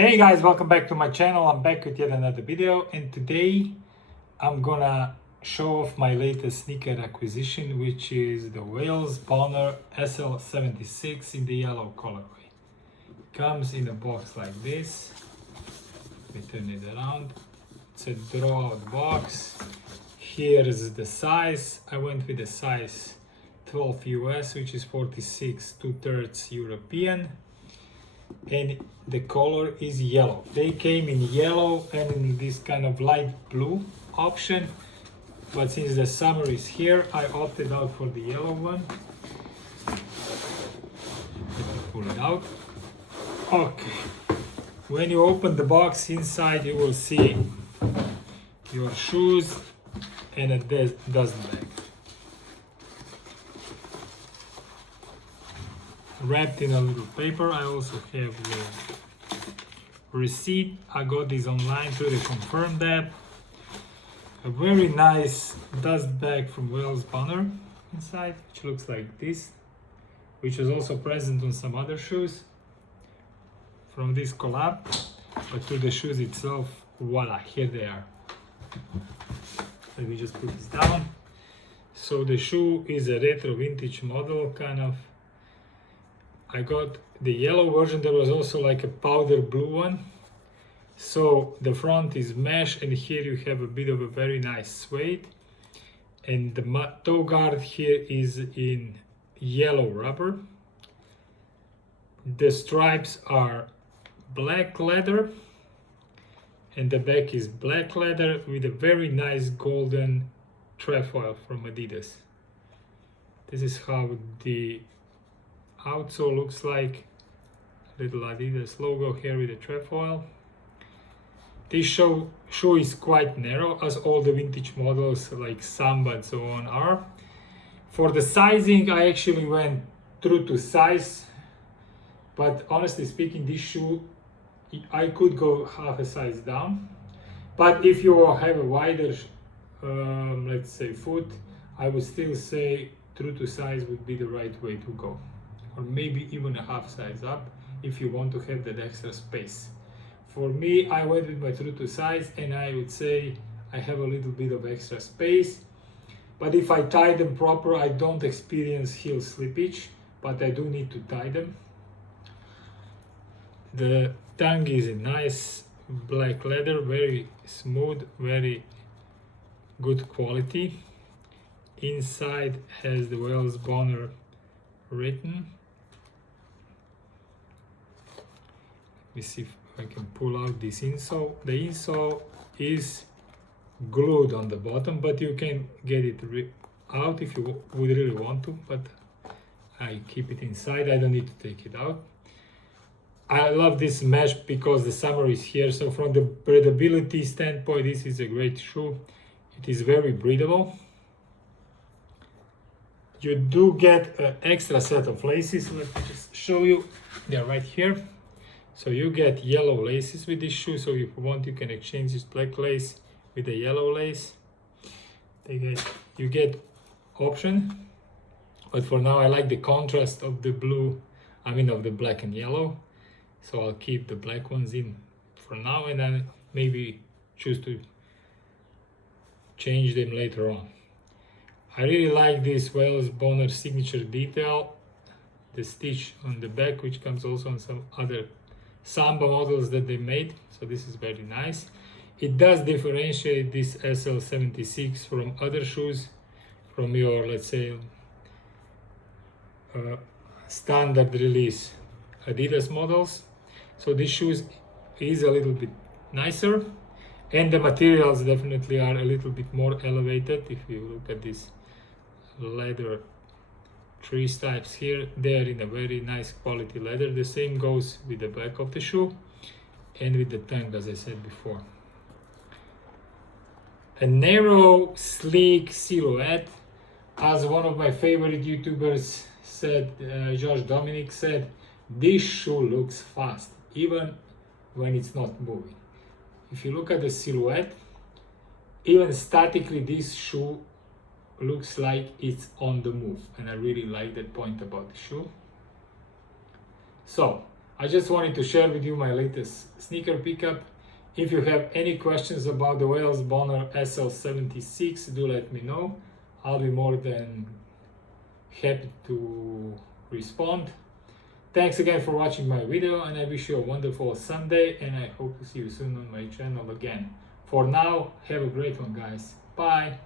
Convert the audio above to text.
Hey guys, welcome back to my channel. I'm back with yet another video, and today I'm gonna show off my latest sneaker acquisition, which is the BONNER SL76 in the yellow colorway. It comes in a box like this. Let me turn it around. It's a draw-out box. Here's the size. I went with the size 12 US, which is 46 2/3 European. And the color is yellow. They came in yellow and in this kind of light blue option, but since the summer is here, I opted out for the yellow one. Let me pull it out. Okay, when you open the box, inside you will see your shoes and a dust bag wrapped in a little paper. I also have the receipt. I got this online to confirm that. A very nice dust bag from BONNER inside, which looks like this, which was also present on some other shoes from this collab. But to the shoes itself, voila, here they are. Let me just put this down. So the shoe is a retro vintage model, kind of. I got the yellow version. There was also like a powder blue one. So the front is mesh, and here you have a bit of a very nice suede. And the toe guard here is in yellow rubber. The stripes are black leather, and the back is black leather with a very nice golden trefoil from Adidas. This is how the outsole looks like. Little Adidas logo here with the trefoil. This shoe is quite narrow, as all the vintage models like Samba and so on are. For the sizing, I actually went true to size, but honestly speaking, this shoe I could go half a size down. But if you have a wider let's say foot, I would still say true to size would be the right way to go, or maybe even a half size up if you want to have that extra space. For me, I went with my true to size, and I would say I have a little bit of extra space. But if I tie them proper, I don't experience heel slippage, but I do need to tie them. The tongue is in nice black leather, very smooth, very good quality. Inside has the BONNER written. Let me see if I can pull out this insole. The insole is glued on the bottom, but you can get it out if you would really want to, but I keep it inside. I don't need to take it out. I love this mesh because the summer is here, so from the breathability standpoint, this is a great shoe. It is very breathable. You do get an extra set of laces. Let me just show you. They're right here. So you get yellow laces with this shoe. So if you want, you can exchange this black lace with the yellow lace. You get option. But for now, I like the contrast of the blue, of the black and yellow. So I'll keep the black ones in for now, and then maybe choose to change them later on. I really like this BONNER signature detail, the stitch on the back, which comes also on some other Samba models that they made. So this is very nice. It does differentiate this SL76 from other shoes, from your, let's say, standard release Adidas models. So this shoe is a little bit nicer, and the materials definitely are a little bit more elevated. If you look at this leather tree stripes here, they're in a very nice quality leather. The same goes with the back of the shoe and with the tongue, as I said before. A narrow, sleek silhouette. As one of my favorite YouTubers said, Josh Dominic said, this shoe looks fast, even when it's not moving. If you look at the silhouette, even statically, this shoe looks like it's on the move, and I really like that point about the shoe. So I just wanted to share with you my latest sneaker pickup. If you have any questions about the Wales BONNER SL76, do let me know. I'll be more than happy to respond. Thanks again for watching my video, and I wish you a wonderful Sunday, and I hope to see you soon on my channel again. For now, have a great one, guys. Bye.